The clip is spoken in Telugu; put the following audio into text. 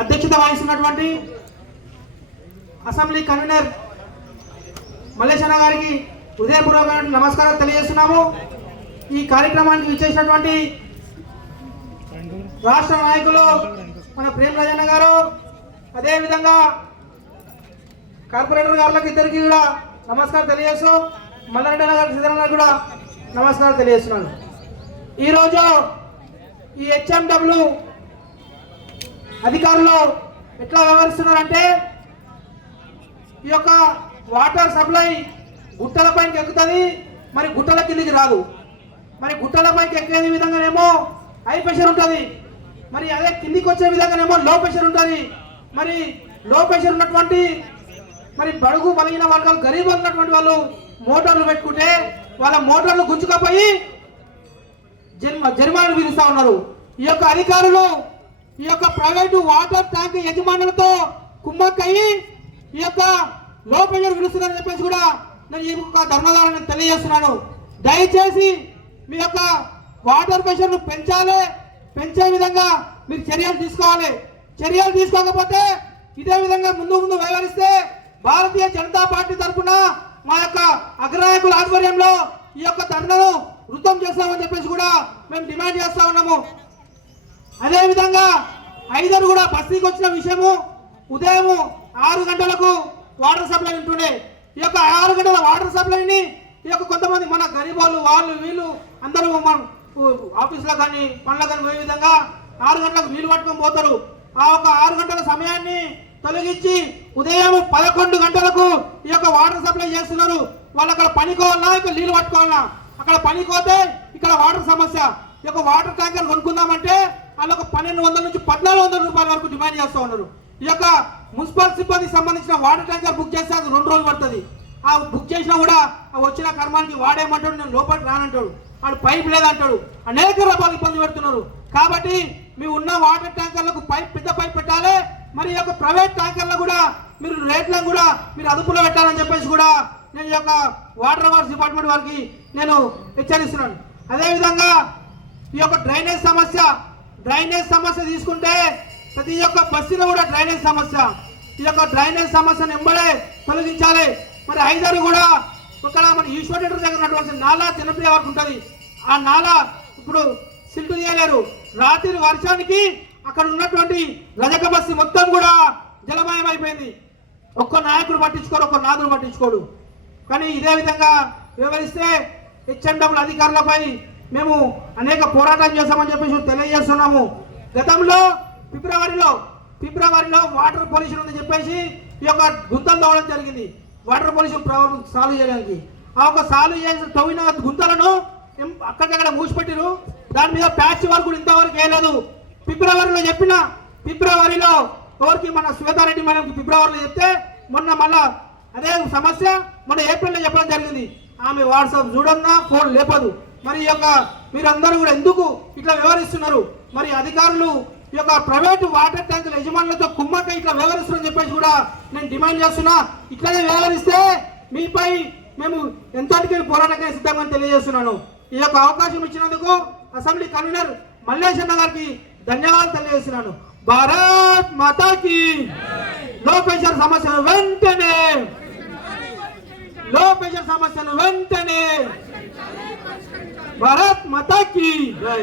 అధ్యక్షత వహిస్తున్నటువంటి అసెంబ్లీ కన్వీనర్ మల్లేశన్న గారికి హృదయపూర్వకమైన నమస్కారాలు తెలియజేస్తున్నాము. ఈ కార్యక్రమానికి విచ్చేసినటువంటి రాష్ట్ర నాయకులు మన ప్రేమ్ రాజన్న గారు, అదేవిధంగా కార్పొరేటర్ గారులకు ఇద్దరికి కూడా నమస్కారం తెలియజేస్తూ మల్లారెడ్డి గారికి సిద్ధరామయ్య కూడా నమస్కారం తెలియజేస్తున్నాను. ఈరోజు ఈ హెచ్ఎండబ్ల్యూ అధికారులు ఎట్లా వ్యవహరిస్తున్నారంటే, ఈ యొక్క వాటర్ సప్లై గుట్టల పైకి ఎక్కుతుంది, మరి గుట్టల కిందికి రాదు. మరి గుట్టల పైకి ఎక్కే విధంగానేమో హై ప్రెషర్ ఉంటుంది, మరి అదే కిందికి వచ్చే విధంగానేమో లో ప్రెషర్ ఉంటుంది. మరి లో ప్రెషర్ ఉన్నటువంటి మరి బడుగు బలహీన వర్గాలు గరీబ్ ఉన్నటువంటి వాళ్ళు మోటార్లు పెట్టుకుంటే వాళ్ళ మోటార్లు గుంజుకపోయి జరిమానాలు విధిస్తూ ఉన్నారు. ఈ యొక్క అధికారులు ఈ యొక్క ప్రైవేటు వాటర్ ట్యాంక్ యజమానులతో కుమ్మక్కయ్యి ఈ యొక్క లో ప్రెషర్ విడుస్తున్నారని చెప్పేసి కూడా నేను ఈ యొక్క ధర్మదారాన్ని తెలియజేస్తున్నాను. దయచేసి మీ యొక్క వాటర్ ప్రెషర్ను పెంచే విధంగా మీరు చర్యలు తీసుకోవాలి. చర్యలు తీసుకోకపోతే ఇదే విధంగా ముందు వ్యవహరిస్తే భారతీయ జనతా పార్టీ తరఫున మా యొక్క అగ్రనాయకుల ఆధ్వర్యంలో ఈ యొక్క ధర్నాను వృద్ధం చేస్తామని చెప్పేసి కూడా మేము డిమాండ్ చేస్తా ఉన్నాము. అదేవిధంగా ఐదరు కూడా బస్తీకి వచ్చిన విషయము, ఉదయం 6 గంటలకు వాటర్ సప్లై ఉంటుండే. ఈ యొక్క 6 గంటల వాటర్ సప్లైని ఈ యొక్క కొంతమంది మన గరీబ్ వాళ్ళు వీళ్ళు అందరూ మన ఆఫీసులో కానీ పనులు కానీ పోయే విధంగా 6 గంటలకు నీళ్ళు పట్టుకొని పోతారు. ఆ ఒక 6 గంటల సమయాన్ని తొలగించి ఉదయం 11 గంటలకు ఈ యొక్క వాటర్ సప్లై చేస్తున్నారు. వాళ్ళు అక్కడ పనికోవాలన్నా ఇక్కడ నీళ్ళు పట్టుకోవాలన్నా, అక్కడ పనికోతే ఇక్కడ వాటర్ సమస్య. ఈ యొక్క వాటర్ ట్యాంకర్ కొనుక్కుందామంటే వాళ్ళకు 1200 నుంచి 1400 రూపాయల వరకు డిమాండ్ చేస్తూ ఉన్నారు. ఈ యొక్క మున్సిపల్ సిబ్బందికి సంబంధించిన వాటర్ ట్యాంకర్ బుక్ చేస్తే అది 2 రోజులు పడుతుంది. ఆ బుక్ చేసినా కూడా వచ్చిన కర్మానికి వాడేమంటాడు, నేను లోపలికి రానంటాడు, వాడు పైప్ లేదంటాడు, అనేక రూపాయలు ఇబ్బంది పెడుతున్నారు. కాబట్టి మీ ఉన్న వాటర్ ట్యాంకర్లకు పెద్ద పైప్ పెట్టాలి. మరి ఈ యొక్క ప్రైవేట్ ట్యాంకర్లు కూడా మీరు రేట్లను కూడా మీరు అదుపులో పెట్టాలని చెప్పేసి కూడా నేను ఈ యొక్క వాటర్ వర్క్స్ డిపార్ట్మెంట్ వారికి నేను హెచ్చరిస్తున్నాను. అదేవిధంగా ఈ యొక్క డ్రైనేజ్ సమస్య తీసుకుంటే ప్రతి ఒక్క బస్తీలో కూడా డ్రైనేజ్ సమస్య, ఈ యొక్క డ్రైనేజ్ సమస్యను ఎంబడే తొలగించాలి. మరి ఐదరు కూడా ఇక్కడ మన ఈశ్వర్ దగ్గర ఉన్నటువంటి నాలా జనప్రియ వరకు ఉంటుంది. ఆ నాలా ఇప్పుడు సిల్టు చేయలేరు. రాత్రి వర్షానికి అక్కడ ఉన్నటువంటి రజక బస్తీ మొత్తం కూడా జలమయం అయిపోయింది. ఒక్క నాయకుడు పట్టించుకోడు, ఒక్క నాదుడు పట్టించుకోడు. కానీ ఇదే విధంగా వ్యవహరిస్తే హెచ్ఎండబ్ల్యూ అధికారులపై మేము అనేక పోరాటం చేస్తామని చెప్పేసి తెలియజేస్తున్నాము. గతంలో ఫిబ్రవరిలో వాటర్ పొల్యూషన్ ఉందని చెప్పేసి ఈ యొక్క గుంతలు తవ్వడం జరిగింది. వాటర్ పొల్యూషన్ సాల్వ్ చేయడానికి ఆ ఒక సాల్వ్ చేసిన తవ్విన గుంతలను అక్కడికక్కడ మూసిపెట్టిరు. దాని మీద ప్యాచ్ వర్క్ కూడా ఇంతవరకు వేయలేదు. ఫిబ్రవరిలో చెప్పిన ఫిబ్రవరిలో ఎవరికి మన శ్వేతారెడ్డి మేడం ఫిబ్రవరిలో చెప్తే మొన్న మళ్ళా అదే సమస్య మొన్న ఏప్రిల్లో చెప్పడం జరిగింది. ఆమె వాట్సాప్ చూడన్నా ఫోన్ లేపదు. మరి ఈ యొక్క మీరందరూ కూడా ఎందుకు ఇట్లా వ్యవహరిస్తున్నారు? మరి అధికారులు ఈ యొక్క ప్రైవేటు వాటర్ ట్యాంకుల యజమానులతో కుమ్మక్క ఇట్లా వ్యవహరిస్తున్నారని చెప్పేసి కూడా నేను డిమాండ్ చేస్తున్నా. ఇట్లానే వ్యవహరిస్తే మీపై మేము ఎంతటికీ పోరాటంగా సిద్ధంగా తెలియజేస్తున్నాను. ఈ యొక్క అవకాశం ఇచ్చినందుకు అసెంబ్లీ కన్వీనర్ మల్లేశన్న గారికి ధన్యవాదాలు తెలియజేస్తున్నాను. భారత్ మాతాకి లో ప్రెషర్ సమస్యను వెంటనే భారత్ మాతాకి జై.